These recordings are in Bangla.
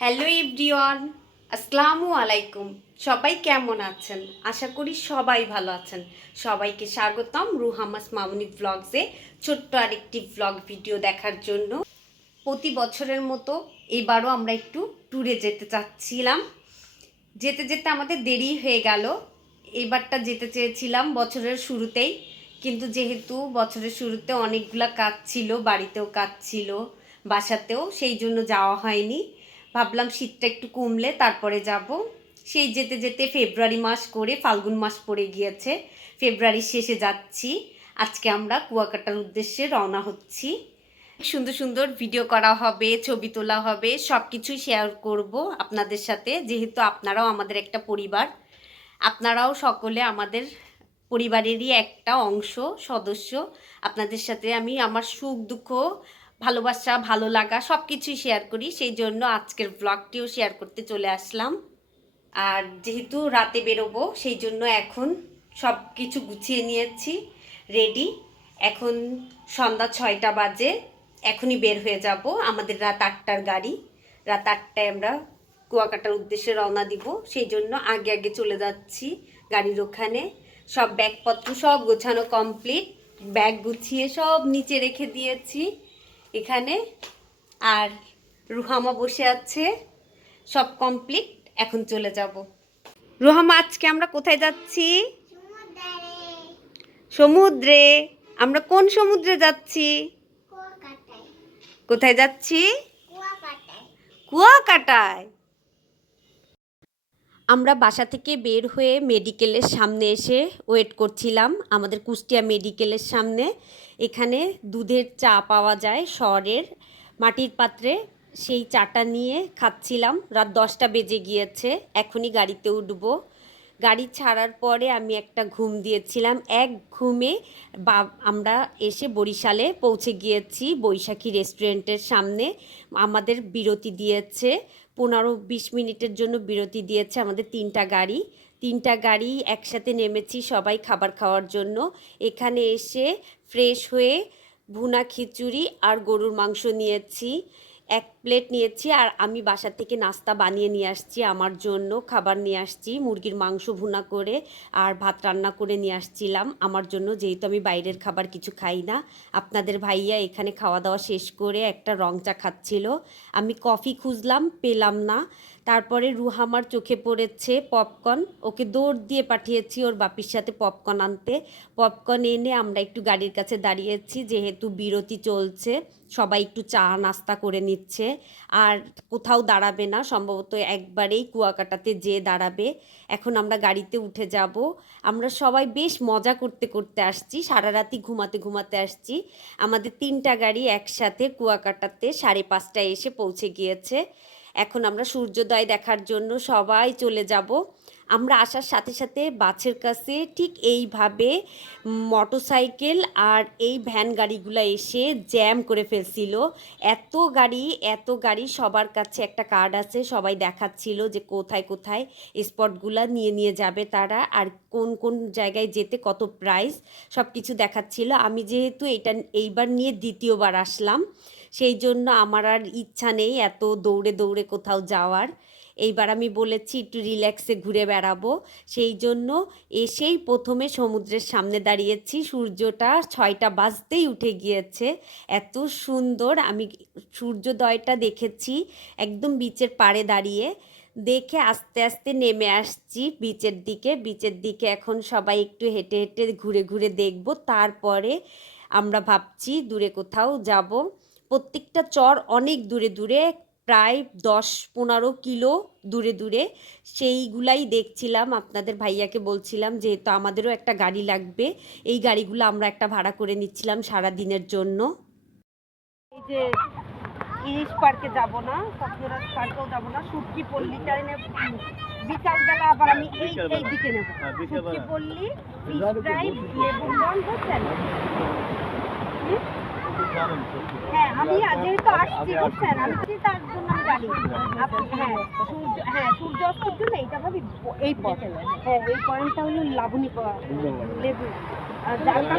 হ্যালো এভরিওয়ান, আসসালামু আলাইকুম। সবাই কেমন আছেন? আশা করি সবাই ভালো আছেন। সবাইকে স্বাগতম রুহামাস মামুনি ব্লগসে ছোট্ট আরেকটি ব্লগ ভিডিও দেখার জন্য। প্রতি বছরের মতো এবারও আমরা একটু ট্যুরে যেতে চাচ্ছিলাম। যেতে যেতে আমাদের দেরি হয়ে গেল। এবারটা যেতে চেয়েছিলাম বছরের শুরুতেই। কিন্তু যেহেতু বছরের শুরুতে অনেকগুলা কাজ ছিল, বাড়িতেও কাজ ছিল, বাসাতেও, সেই জন্য যাওয়া হয়নি। ভাবলাম শীতটা একটু কমলে তারপরে যাব। সেই যেতে যেতে ফেব্রুয়ারি মাস করে, ফাল্গুন মাস পড়ে গিয়েছে। ফেব্রুয়ারির শেষে যাচ্ছি। আজকে আমরা কুয়াকাটার উদ্দেশ্যে রওনা হচ্ছি। সুন্দর সুন্দর ভিডিও করা হবে, ছবি তোলা হবে সব কিছুই শেয়ার করব আপনাদের সাথে। যেহেতু আপনারাও আমাদের একটা পরিবার, আপনারাও সকলে আমাদের পরিবারেরই একটা অংশ, সদস্য। আপনাদের সাথে আমি আমার সুখ দুঃখ ভালোবাসা, ভালো লাগা সব কিছুই শেয়ার করি। সেই জন্য আজকের ব্লগটিও শেয়ার করতে চলে আসলাম। আর যেহেতু রাতে বেরোবো, সেই জন্য এখন সব কিছু গুছিয়ে নিয়েছি রেডি এখন সন্ধ্যা ছয়টা বাজে, এখনই বের হয়ে যাব। আমাদের রাত আটটার গাড়ি। রাত আটটায় আমরা কুয়াকাটার উদ্দেশ্যে রওনা দিব। সেই জন্য আগে আগে চলে যাচ্ছি গাড়ির ওখানে। সব ব্যাগপত্র সব গোছানো কমপ্লিট ব্যাগ গুছিয়ে সব নিচে রেখে দিয়েছি। এখানে। আর রুহামা বসে আছে। সব কমপ্লিট এখন চলে যাব। রুহামা আজকে আমরা কোথায় যাচ্ছি? সমুদ্রে। আমরা কোন সমুদ্রে যাচ্ছি? কোথায় যাচ্ছি? কুয়াকাটায়। আমরা বাসা থেকে বের হয়ে মেডিকেলের সামনে এসে ওয়েট করছিলাম আমাদের কুষ্টিয়া মেডিকেলের সামনে। এখানে দুধের চা পাওয়া যায় শহরের মাটির পাত্রে। সেই চাটা নিয়ে খাচ্ছিলাম। রাত দশটা বেজে গিয়েছে। এখনই গাড়িতে উঠব। গাড়ি ছাড়ার পরে আমি একটা ঘুম দিয়েছিলাম। এক ঘুমে বা আমরা এসে বরিশালে পৌঁছে গিয়েছি বৈশাখী রেস্টুরেন্টের সামনে। আমাদের বিরতি দিয়েছে। পনেরো বিশ মিনিটের জন্য বিরতি দিয়েছে আমাদের তিনটা গাড়ি। তিনটা গাড়ি একসাথে নেমেছি সবাই খাবার খাওয়ার জন্য। এখানে এসে ফ্রেশ হয়ে ভুনা খিচুড়ি আর গরুর মাংস নিয়েছি। এক প্লেট নিয়েছি আর আমি বাসার থেকে নাস্তা বানিয়ে নিয়ে আসছি, আমার জন্য খাবার নিয়ে আসছি, মুরগির মাংস ভুনা করে আর ভাত রান্না করে নিয়ে আসছিলাম। আমার জন্য যেহেতু আমি বাইরের খাবার কিছু খাই না, আপনাদের ভাইয়া এখানে খাওয়া দাওয়া শেষ করে একটা রং চা খাচ্ছিল। আমি কফি খুঁজলাম, পেলাম না। তারপরে রুহামার চোখে পড়েছে পপকর্ন। ওকে দৌড় দিয়ে পাঠিয়েছি ওর বাপির সাথে পপকর্ন আনতে। পপকর্ন এনে আমরা একটু গাড়ির কাছে দাঁড়িয়েছি, যেহেতু বিরতি চলছে, সবাই একটু চা নাস্তা করে নিচ্ছে। আর কোথাও দাঁড়াবে না, সম্ভবত একবারেই কুয়াকাটাতে যে দাঁড়াবে। এখন আমরা গাড়িতে উঠে যাব। আমরা সবাই বেশ মজা করতে করতে আসছি, সারা রাতি ঘুমাতে ঘুমাতে আসছি। আমাদের তিনটা গাড়ি একসাথে কুয়াকাটাতে সাড়ে পাঁচটায় এসে পৌঁছে গিয়েছে। এখন আমরা সূর্যোদয় দেখার জন্য সবাই চলে যাব। আমরা আসার সাথে সাথে বাসের কাছে ঠিক এইভাবে মোটরসাইকেল আর এই ভ্যান গাড়িগুলো এসে জ্যাম করে ফেলছিল। এত গাড়ি এত গাড়ি সবার কাছে একটা কার্ড আছে, সবাই দেখাচ্ছিল যে কোথায় কোথায় স্পটগুলো নিয়ে নিয়ে যাবে তারা আর কোন কোন জায়গায় যেতে কত প্রাইস সব কিছু দেখাচ্ছিল। আমি যেহেতু এটা এইবার নিয়ে দ্বিতীয়বার আসলাম। সেই জন্য আমার আর ইচ্ছা নেই এত দৌড়ে দৌড়ে কোথাও যাওয়ার। এইবার আমি বলেছি, একটু রিল্যাক্সে ঘুরে বেড়াবো। সেই জন্য এসেই প্রথমে সমুদ্রের সামনে দাঁড়িয়েছি। সূর্যটা ছয়টা বাজতেই উঠে গিয়েছে। এত সুন্দর, আমি সূর্যোদয়টা দেখেছি একদম বিচের পাড়ে দাঁড়িয়ে। দেখে আস্তে আস্তে নেমে আসছি বিচের দিকে। বিচের দিকে এখন সবাই একটু হেঁটে হেঁটে ঘুরে ঘুরে দেখব। তারপরে আমরা ভাবছি দূরে কোথাও যাব। প্রত্যেকটা চর অনেক দূরে দূরে প্রায় দশ পনেরো কিলো দূরে দূরে। সেইগুলাই দেখছিলাম আপনাদের ভাইয়াকে বলছিলাম যেহেতু আমাদেরও একটা গাড়ি লাগবে। এই গাড়িগুলো আমরা একটা ভাড়া করে নিচ্ছিলাম সারা দিনের জন্য। এই যে ইলিশ পার্কে যাব না সত্যরাজ পার্কেও যাব না সুটকি পল্লীটাই নেব বিকালবেলা আবার আমি এই এই দিকে নেব। হ্যাঁ, সুটকি বিকেলবেলা। পল্লী ফিশ লেবুর বুঝছেন? হ্যাঁ আমি যেহেতু আসছি বুঝছেন? আমি কি তার জন্য আমি জানি হ্যাঁ সূর্য হ্যাঁ সূর্যাস্তের জন্য এইটা ভাবি এই পথ হ্যাঁ এই পয়েন্টটা হলো লাবণী প- লেবু কারণে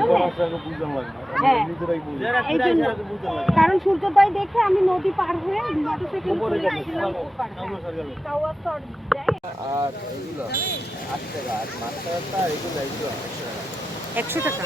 হ্যাঁ। কারণ সূর্যোদয় দেখে আমি নদী পার হয়ে মোটরসাইকেল করে গেছিলাম ওপারে। কাওয়া চর যায়। আর এগুলো আট টাকা আর মাছটা আর এগুলো এগুলো একশো টাকা।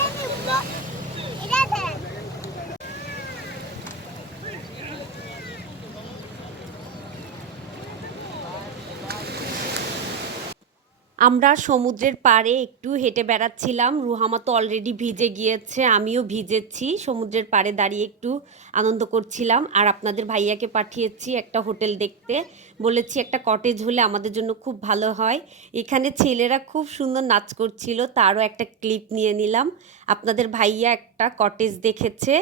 আমরা সমুদ্রের পাড়ে একটু হেঁটে বেড়াচ্ছিলাম। রুহামা তো অলরেডি ভিজে গিয়েছে, আমিও ভিজেছি। সমুদ্রের পাড়ে দাঁড়িয়ে একটু আনন্দ করছিলাম। আর আপনাদের ভাইয়াকে পাঠিয়েছি একটা হোটেল দেখতে। বলেছি একটা কটেজ হলে আমাদের জন্য খুব ভালো হয়। এখানে ছেলেরা খুব সুন্দর নাচ করছিল, তারও একটা ক্লিপ নিয়ে নিলাম। আপনাদের ভাইয়া একটা কটেজ দেখেছে,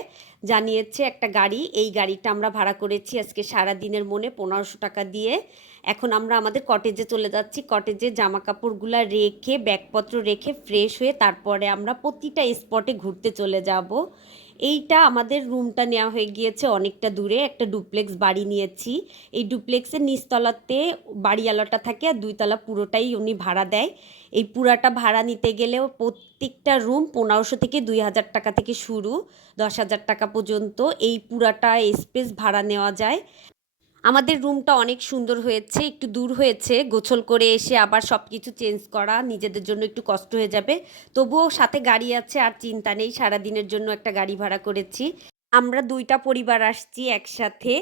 জানিয়েছে একটা গাড়ি, এই গাড়িটা আমরা ভাড়া করেছি আজকে সারা দিনের মনে পনেরোশো টাকা দিয়ে। এখন আমরা আমাদের কটেজে চলে যাচ্ছি। কটেজে জামা কাপড়গুলো রেখে, ব্যাগপত্র রেখে ফ্রেশ হয়ে তারপরে আমরা প্রতিটা স্পটে ঘুরতে চলে যাব। এইটা আমাদের রুমটা নেওয়া হয়ে গিয়েছে অনেকটা দূরে, একটা ডুপ্লেক্স বাড়ি নিয়েছি। এই ডুপ্লেক্সের নিচতলাতে বাড়িওয়ালাটা থাকে আর দুইতলা পুরোটাই উনি ভাড়া দেয়। এই পুরাটা ভাড়া নিতে গেলেও প্রত্যেকটা রুম পনেরোশো থেকে দুই হাজার টাকা থেকে শুরু, দশ হাজার টাকা পর্যন্ত। এই পুরাটা স্পেস ভাড়া নেওয়া যায়। আমাদের রুমটা অনেক সুন্দর হয়েছে, একটু দূর হয়েছে, গোছল করে এসে আবার সব কিছু চেঞ্জ করা নিজেদের জন্য একটু কষ্ট হয়ে যাবে। তবুও সাথে গাড়ি আছে আর চিন্তা নেই, সারাদিনের জন্য একটা গাড়ি ভাড়া করেছি। আমরা দুইটা পরিবার আসছি একসাথে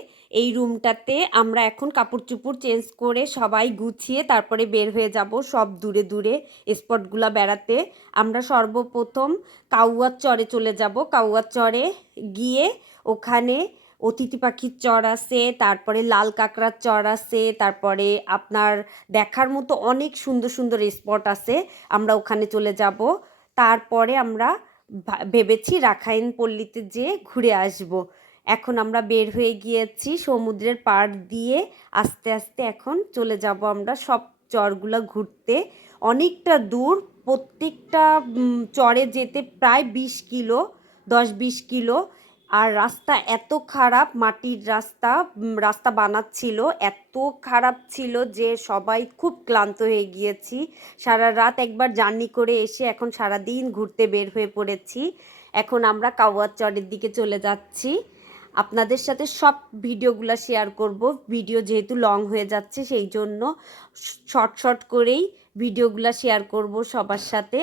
এই রুমটাতে আমরা এখন কাপড় চুপড় চেঞ্জ করে সবাই গুছিয়ে তারপরে বের হয়ে যাব সব দূরে দূরে স্পটগুলো বেড়াতে। আমরা সর্বপ্রথম কাউয়ার চরে চলে যাব। কাউয়ার চরে গিয়ে ওখানে অতিথি পাখির চর আছে, তারপরে লাল কাঁকড়ার চর আছে, তারপরে আপনার দেখার মতো অনেক সুন্দর সুন্দর স্পট আছে, আমরা ওখানে চলে যাব। তারপরে আমরা ভেবেছি রাখাইন পল্লীতে যেয়ে ঘুরে আসব। এখন আমরা বের হয়ে গিয়েছি সমুদ্রের পাড় দিয়ে, আস্তে আস্তে এখন চলে যাব আমরা সব চরগুলো ঘুরতে। অনেকটা দূর, প্রত্যেকটা চরে যেতে প্রায় বিশ কিলো, দশ বিশ কিলো। আর রাস্তা এত খারাপ, মাটির রাস্তা রাস্তা বানাচ্ছিল, এত খারাপ ছিল যে সবাই খুব ক্লান্ত হয়ে গিয়েছি। সারা রাত একবার জার্নি করে এসে এখন সারা দিন ঘুরতে বের হয়ে পড়েছি। এখন আমরা কাওয়ার চরের দিকে চলে যাচ্ছি। আপনাদের সাথে সব ভিডিওগুলো শেয়ার করব। ভিডিও যেহেতু লং হয়ে যাচ্ছে, সেই জন্য শর্ট শর্ট করেই ভিডিওগুলো শেয়ার করব সবার সাথে।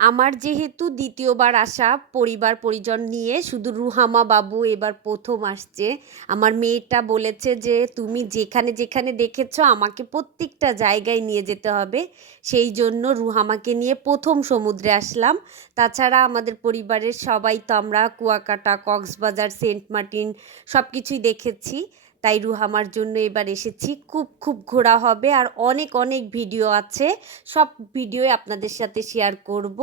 আমার যেহেতু দ্বিতীয়বার আসা পরিবার, পরিজন নিয়ে, শুধু রুহামা বাবু এবার প্রথম আসছে। আমার মেয়েটা বলেছে যে, তুমি যেখানে যেখানে দেখেছ, আমাকে প্রত্যেকটা জায়গায় নিয়ে যেতে হবে। সেই জন্য রুহামাকে নিয়ে প্রথম সমুদ্রে আসলাম। তাছাড়া আমাদের পরিবারের সবাই তো আমরা কুয়াকাটা, কক্সবাজার, সেন্ট মার্টিন সব কিছুই দেখেছি। তাই রুহামার জন্য এবার এসেছি। খুব খুব ঘোরা হবে আর অনেক অনেক ভিডিও আছে। সব ভিডিও আপনাদের সাথে শেয়ার করব।